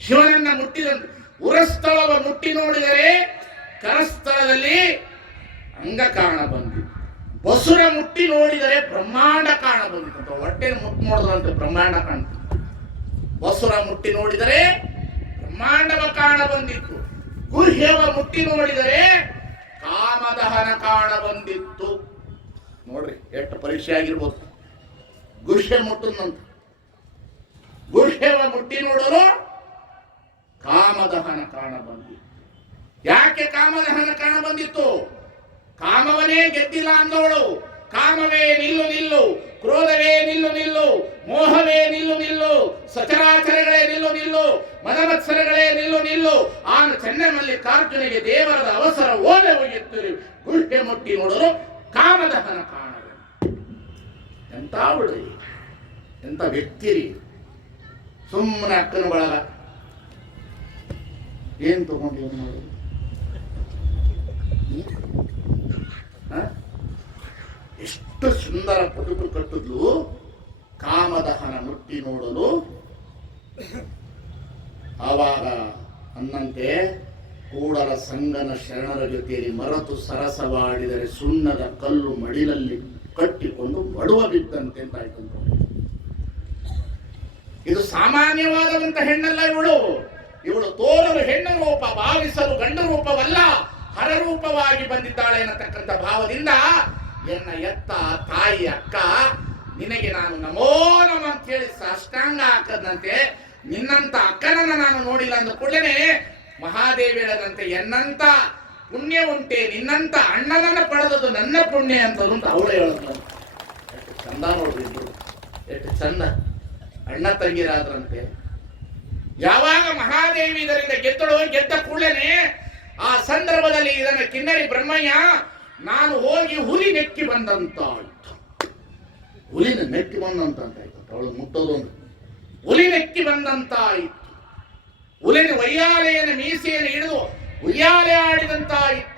ಶಿವನನ್ನ ಮುಟ್ಟಿದಂತ ಉರಸ್ಥಳವ ಮುಟ್ಟಿ ನೋಡಿದರೆ ಕರಸ್ಥಳದಲ್ಲಿ ಅಂಗ ಕಾಣ ಬಂದಿತ್ತು ಬಸುರ ಮುಟ್ಟಿ ನೋಡಿದರೆ ಬ್ರಹ್ಮಾಂಡ ಕಾಣ ಬಂದಿತ್ತು ಹೊಟ್ಟೆ ಮುಟ್ಟಿ ನೋಡಿದ್ರಂತೆ ಬ್ರಹ್ಮಾಂಡ ಕಾಣ್ತು. ಬಸುರ ಮುಟ್ಟಿ ನೋಡಿದರೆ ಬ್ರಹ್ಮಾಂಡವ ಕಾಣ ಬಂದಿತ್ತು. ಗುಹ್ಯವ ಮುಟ್ಟಿ ನೋಡಿದರೆ ಕಾಮದಹನ ಕಾಣ ಬಂದಿತ್ತು. ನೋಡ್ರಿ, ಎಷ್ಟು ಪರೀಕ್ಷೆ ಆಗಿರ್ಬೋದು. ಗುಹ್ಯ ಮುಟ್ಟುದಂತ. ಗುಹ್ಯವ ಮುಟ್ಟಿ ನೋಡಲು ಕಾಮದಹನ ಕಾಣ ಬಂದಿತ್ತು. ಯಾಕೆ ಕಾಮದಹನ ಕಾಣ ಬಂದಿತ್ತು? ಕಾಮವನೇ ಗೆದ್ದಿಲ್ಲ ಅಂದವಳು. ಕಾಮವೇ ನಿಲ್ಲು ನಿಲ್ಲು, ಕ್ರೋಧವೇ ನಿಲ್ಲು ನಿಲ್ಲು, ಮೋಹವೇ ನಿಲ್ಲು ನಿಲ್ಲು, ಸಚರಾಚರಗಳೇ ನಿಲ್ಲು ನಿಲ್ಲು ಮನವತ್ಸರಗಳೇ ನಿಲ್ಲು ನಿಲ್ಲು. ಚೆನ್ನಮಲ್ಲಿ ಕಾರ್ಕನಿಗೆ ದೇವರದ ಅವಸರ ಓದೆ ಒಯ್ಯುತ್ತಿರು ಗುಳ್ಕೆ ಮುಟ್ಟಿ ನೋಡಲು ಕಾಮದಹನ ಕಾಣ ಎಂತ ಅವಳು ಎಂತ ವ್ಯಕ್ತಿರಿ ಸುಮ್ಮನೆ ಅಕ್ಕನ ಬಳಗ. ಏನ್ ತಗೊಂಡು ಹ? ಎಷ್ಟು ಸುಂದರ ಬದುಕು ಕಟ್ಟಿದ್ಲು. ಕಾಮದಹನ ಮುಟ್ಟಿ ನೋಡಲು. ಆವಾಗ ಅನ್ನಂತೆ ಕೂಡಲ ಸಂಗನ ಶರಣರ ಜೊತೆಯಲ್ಲಿ ಮರತು ಸರಸವಾಡಿದರೆ ಸುಣ್ಣದ ಕಲ್ಲು ಮಡಿಲಲ್ಲಿ ಕಟ್ಟಿಕೊಂಡು ಮಡುವ ಬಿದ್ದಂತೆ ಅಂತ. ಇದು ಸಾಮಾನ್ಯವಾದಂತ ಹೆಣ್ಣಲ್ಲ ಇವಳು. ಇವಳು ತೋರಲು ಹೆಣ್ಣು ರೂಪ ಭಾವಿಸಲು ಗಂಡ ರೂಪವಲ್ಲ ಹರರೂಪವಾಗಿ ಬಂದಿದ್ದಾಳೆ ಅನ್ನತಕ್ಕಂಥ ಭಾವದಿಂದ ಎನ್ನ ಎತ್ತ ತಾಯಿ ಅಕ್ಕ, ನಿನಗೆ ನಾನು ನಮೋ ನಮ ಅಂತ ಹೇಳಿ ಸಾಷ್ಟಾಂಗ ಹಾಕದಂತೆ ನಿನ್ನಂತ ಅಕ್ಕನನ್ನ ನಾನು ನೋಡಿಲ್ಲ ಅಂದ ಕೂಡಲೇ ಮಹಾದೇವಿ ಹೇಳದಂತೆ ಎನ್ನಂತ ಪುಣ್ಯ ಉಂಟೆ ನಿನ್ನಂತ ಅಣ್ಣನನ್ನ ಪಡೆದದು ನನ್ನ ಪುಣ್ಯ ಅಂತ ಅಂತ ಅವಳು ಹೇಳಿದ್ರು ಎಷ್ಟು ಚಂದ ನೋಡ್ರಿ ಇಬ್ರು. ಎಷ್ಟು ಚಂದ. ಅಣ್ಣ ತಂಗಿರಾದ್ರಂತೆ. ಯಾವಾಗ ಮಹಾದೇವಿ ಇದರಿಂದ ಗೆದ್ದಳು ಗೆದ್ದ ಕೂಡಲೇ ಆ ಸಂದರ್ಭದಲ್ಲಿ ಇದನ್ನು ಕಿನ್ನರಿ ಬ್ರಹ್ಮಯ್ಯ, ನಾನು ಹೋಗಿ ಹುಲಿ ನೆಕ್ಕಿ ಬಂದಂತ ಆಯ್ತು ಹುಲಿನ ನೆಕ್ಕಿ ಬಂದಂತ ಅಂತ ಆಯ್ತು ಅವಳು ಮುಟ್ಟೋದೊಂದು ಹುಲಿ ನೆಕ್ಕಿ ಬಂದಂತ ಆಯ್ತು ಹುಲಿನ ವೈಯಾಲೆಯನ್ನು ಮೀಸೆಯನ್ನು ಹಿಡಿದು ಉಯ್ಯಾಲೆ ಆಡಿದಂತ ಆಯ್ತು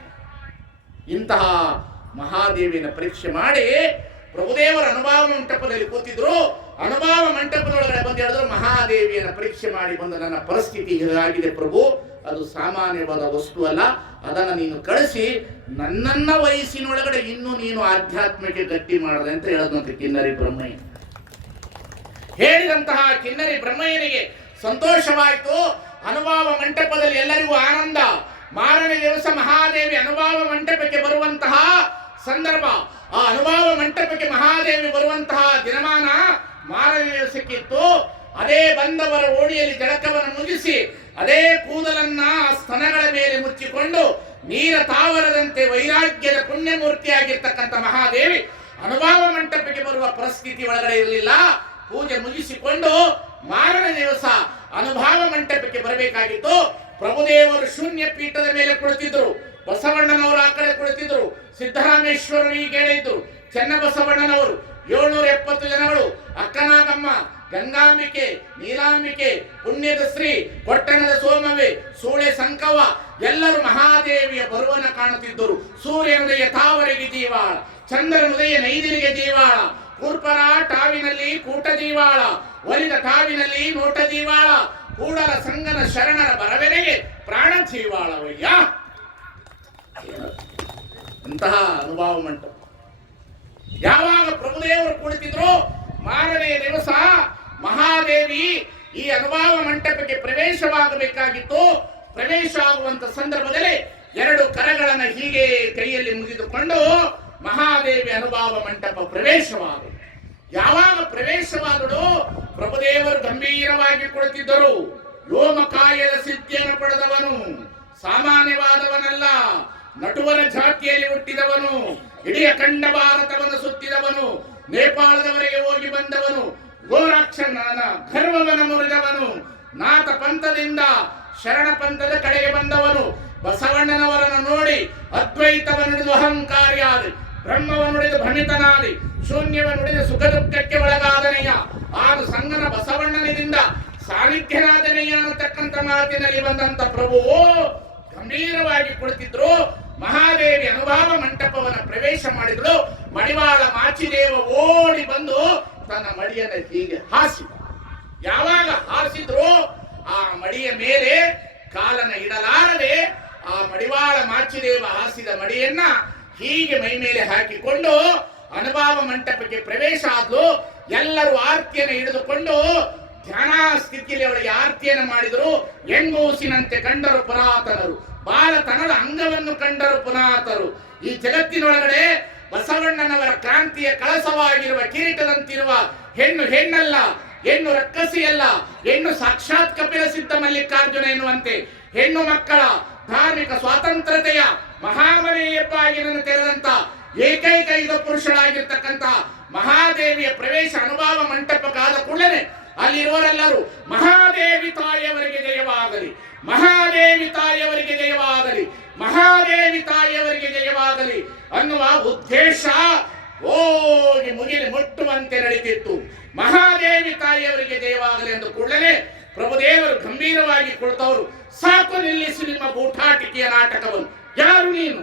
ಇಂತಹ ಮಹಾದೇವಿನ ಪರೀಕ್ಷೆ ಮಾಡಿ ಪ್ರಭುದೇವರ ಅನುಭವ ಮಂಟಪದಲ್ಲಿ ಕೂತಿದ್ರು. ಅನುಭವ ಮಂಟಪದೊಳಗಡೆ ಬಂದು ಹೇಳಿದ್ರು ಮಹಾದೇವಿಯನ್ನು ಪರೀಕ್ಷೆ ಮಾಡಿ ಬಂದ ನನ್ನ ಪರಿಸ್ಥಿತಿ ಹೀಗಾಗಿದೆ ಪ್ರಭು. ಅದು ಸಾಮಾನ್ಯವಾದ ವಸ್ತು ಅಲ್ಲ. ಅದನ್ನು ನೀನು ಕಳಿಸಿ, ನನ್ನನ್ನ ವಯಸ್ಸಿನೊಳಗಡೆ ಇನ್ನೂ ನೀನು ಆಧ್ಯಾತ್ಮಕ್ಕೆ ಗಟ್ಟಿ ಮಾಡದೆ ಅಂತ ಹೇಳದಂತೆ ಕಿನ್ನರಿ ಬ್ರಹ್ಮಯ್ಯ. ಹೇಳಿದಂತಹ ಕಿನ್ನರಿ ಬ್ರಹ್ಮಯ್ಯನಿಗೆ ಸಂತೋಷವಾಯಿತು. ಅನುಭಾವ ಮಂಟಪದಲ್ಲಿ ಎಲ್ಲರಿಗೂ ಆನಂದ. ಮಾರನೇ ದಿವಸ ಮಹಾದೇವಿ ಅನುಭಾವ ಮಂಟಪಕ್ಕೆ ಬರುವಂತಹ ಸಂದರ್ಭ. ಆ ಅನುಭಾವ ಮಂಟಪಕ್ಕೆ ಮಹಾದೇವಿ ಬರುವಂತಹ ದಿನಮಾನ ಮಾರನೇ ದಿವಸಕ್ಕಿತ್ತು. ಅದೇ ಬಂದವರ ಓಣಿಯಲ್ಲಿ ಜಳಕವನ್ನು ಮುಗಿಸಿ ಅದೇ ಕೂದಲನ್ನ ಸ್ತನಗಳ ಮೇಲೆ ಮುಚ್ಚಿಕೊಂಡು ನೀರ ತಾವರದಂತೆ ವೈರಾಗ್ಯದ ಪುಣ್ಯಮೂರ್ತಿಯಾಗಿರ್ತಕ್ಕಂಥ ಮಹಾದೇವಿ ಅನುಭವ ಮಂಟಪಕ್ಕೆ ಬರುವ ಪರಿಸ್ಥಿತಿ ಒಳಗಡೆ ಇರಲಿಲ್ಲ. ಪೂಜೆ ಮುಗಿಸಿಕೊಂಡು ಮಾರನೇ ದಿವಸ ಅನುಭವ ಮಂಟಪಕ್ಕೆ ಬರಬೇಕಾಗಿತ್ತು. ಪ್ರಭುದೇವರು ಶೂನ್ಯ ಪೀಠದ ಮೇಲೆ ಕುಳಿತಿದ್ರು. ಬಸವಣ್ಣನವರು ಆ ಕಡೆ ಕುಳಿತಿದ್ರು. ಸಿದ್ದರಾಮೇಶ್ವರರು ಈ ಹೇಳಿದ್ರು. ಚೆನ್ನಬಸವಣ್ಣನವರು ಏಳ್ನೂರ ಎಪ್ಪತ್ತು ಜನಗಳು, ಅಕ್ಕನಾಗಮ್ಮ ಗಂಗಾಂಬಿಕೆ, ನೀಲಾಂಬಿಕೆ, ಪುಣ್ಯದ ಶ್ರೀ, ಕೊಟ್ಟಣದ ಸೋಮವೆ, ಸೂಳೆ ಸಂಕವ, ಎಲ್ಲರೂ ಮಹಾದೇವಿಯ ಬರುವನ ಕಾಣುತ್ತಿದ್ದರು. ಸೂರ್ಯನುದಯ ತಾವರೆಗೆ ಜೀವಾಳ ಚಂದ್ರನುದಯ ನೈದಿರಿಗೆ ಜೀವಾಳ ಕೂರ್ಪರ ಟಾವಿನಲ್ಲಿ ಕೂಟ ಜೀವಾಳ, ಒಲಿದ ಟಾವಿನಲ್ಲಿ ನೋಟ ಜೀವಾಳ, ಕೂಡಲ ಸಂಗನ ಶರಣರ ಬರವೆರೆಗೆ ಪ್ರಾಣ ಜೀವಾಳವಯ್ಯ. ಅಂತಹ ಅನುಭವ ಮಂಟಪ ಯಾವಾಗ ಪ್ರಭುದೇವರು ಕುಳಿತಿದ್ರು ಮಾರನೇ ದಿವಸ ಮಹಾದೇವಿ ಈ ಅನುಭವ ಮಂಟಪಕ್ಕೆ ಪ್ರವೇಶವಾಗಬೇಕಾಗಿತ್ತು. ಪ್ರವೇಶ ಆಗುವಂತ ಸಂದರ್ಭದಲ್ಲಿ ಎರಡು ಕರಗಳನ್ನು ಹೀಗೆ ಕೈಯಲ್ಲಿ ಮುಗಿದುಕೊಂಡು ಮಹಾದೇವಿ ಅನುಭವ ಮಂಟಪ ಪ್ರವೇಶವಾದ ಯಾವಾಗ ಪ್ರವೇಶವಾದಳು? ಪ್ರಭುದೇವರು ಗಂಭೀರವಾಗಿ ಕುಳಿತಿದ್ದರು. ವ್ಯೋಮಕಾಯದ ಸಿದ್ಧಿಯನ್ನು ಪಡೆದವನು, ಸಾಮಾನ್ಯವಾದವನಲ್ಲ. ನಟುವರ ಜಾತಿಯಲ್ಲಿ ಹುಟ್ಟಿದವನು ಇಡೀ ಅಖಂಡ ಭಾರತವನ್ನು ಸುತ್ತಿದವನು, ನೇಪಾಳದವರೆಗೆ ಹೋಗಿ ಬಂದವನು ಗೋರಾಕ್ಷನ ಗರ್ವವನ್ನು ಮುರಿದವನು, ನಾಥ ಪಂಥದಿಂದ ಶರಣ ಪಂಥದ ಕಡೆಗೆ ಬಂದವನು. ಬಸವಣ್ಣನವರನ್ನು ನೋಡಿ ಅದ್ವೈತವನ್ನು ಅಹಂಕಾರಿಯಾದಿ ಅಹಂಕಾರಿಯಾದ ಬ್ರಹ್ಮವನ್ನು ನುಡಿದು ಭಣಿತನಾದಿ ಶೂನ್ಯವನ್ನು ನುಡಿದು ಸುಖ ದುಃಖಕ್ಕೆ ಒಳಗಾದನೆಯ ಆದು ಸಂಗನ ಬಸವಣ್ಣನಿಂದ ಸಾನ್ನಿಧ್ಯನಾದನೆಯ ಅನ್ನತಕ್ಕಂಥ ಮಾತಿನಲ್ಲಿ ಬಂದಂತ ಪ್ರಭು ಗಂಭೀರವಾಗಿ ಕುಳಿತಿದ್ರು. ಮಹಾದೇವಿ ಅನುಭಾವ ಮಂಟಪವನ್ನ ಪ್ರವೇಶ ಮಾಡಿದ್ರು ಮಡಿವಾಳ ಮಾಚಿದೇವ ಓಡಿ ಬಂದು ತನ್ನ ಮಡಿಯನ್ನು ಹೀಗೆ ಹಾಸಿ, ಯಾವಾಗ ಹಾಸಿದ್ರು ಆ ಮಡಿಯ ಮೇಲೆ ಕಾಲನ ಇಡಲಾರದೆ ಆ ಮಡಿವಾಳ ಮಾಚಿದೇವ ಹಾಸಿದ ಮಡಿಯನ್ನ ಹೀಗೆ ಮೈ ಮೇಲೆ ಹಾಕಿಕೊಂಡು ಅನುಭಾವ ಮಂಟಪಕ್ಕೆ ಪ್ರವೇಶ ಆದ್ಲು ಎಲ್ಲರೂ ಆರ್ತಿಯನ್ನು ಹಿಡಿದುಕೊಂಡು ಧ್ಯಾನ ಸ್ಥಿತಿಯಲ್ಲಿ ಅವಳಿಗೆ ಆರ್ತಿಯನ್ನು ಮಾಡಿದರು. ಹೆಂಗೂಸಿನಂತೆ ಕಂಡರು ಪುರಾತನರು. ಬಾಲತನದ ಅಂಗವನ್ನು ಕಂಡರು ಪುರಾತರು ಈ ಜಗತ್ತಿನೊಳಗಡೆ ಬಸವಣ್ಣನವರ ಕ್ರಾಂತಿಯ ಕಳಸವಾಗಿರುವ ಕಿರೀಟದಂತಿರುವ ಹೆಣ್ಣು ಹೆಣ್ಣಲ್ಲ, ಹೆಣ್ಣು ರಕ್ಕಸಿಯಲ್ಲ, ಹೆಣ್ಣು ಸಾಕ್ಷಾತ್ ಕಪಿಲ ಸಿದ್ಧ ಮಲ್ಲಿಕಾರ್ಜುನ ಎನ್ನುವಂತೆ ಹೆಣ್ಣು ಮಕ್ಕಳ ಧಾರ್ಮಿಕ ಸ್ವಾತಂತ್ರ್ಯತೆಯ ಮಹಾಮನೆಯಪ್ಪಾಗಿನನ್ನು ತೆರೆದಂತ ಏಕೈಕ ಯುಗ ಪುರುಷರಾಗಿರ್ತಕ್ಕಂಥ ಮಹಾದೇವಿಯ ಪ್ರವೇಶ ಅನುಭವ ಮಂಟಪಕ್ಕಾದ ಕೂಡಲೇ ಅಲ್ಲಿರುವರೆಲ್ಲರೂ ಮಹಾದೇವಿ ತಾಯಿಯವರಿಗೆ ಜಯವಾಗಲಿ. ಮಹಾದೇವಿ ತಾಯಿಯವರಿಗೆ ಜಯವಾಗಲಿ, ಮಹಾದೇವಿ ತಾಯಿಯವರಿಗೆ ಜಯವಾಗಲಿ ಅನ್ನುವ ಉದ್ದೇಶ ಹೋಗಿ ಮುಗಿಲಿ ಮುಟ್ಟುವಂತೆ ನಡೀತಿತ್ತು. ಮಹಾದೇವಿ ತಾಯಿಯವರಿಗೆ ಜಯವಾಗಲಿ ಎಂದು ಕೂಡಲೇ ಪ್ರಭುದೇವರು ಗಂಭೀರವಾಗಿ ಕುಳಿತವರು, ಸಾಕು ನಿಲ್ಲಿಸಿ ನಿಮ್ಮ ಬೂಟಾಟಿಕೆಯ ನಾಟಕವನ್ನು. ಯಾರು ನೀನು?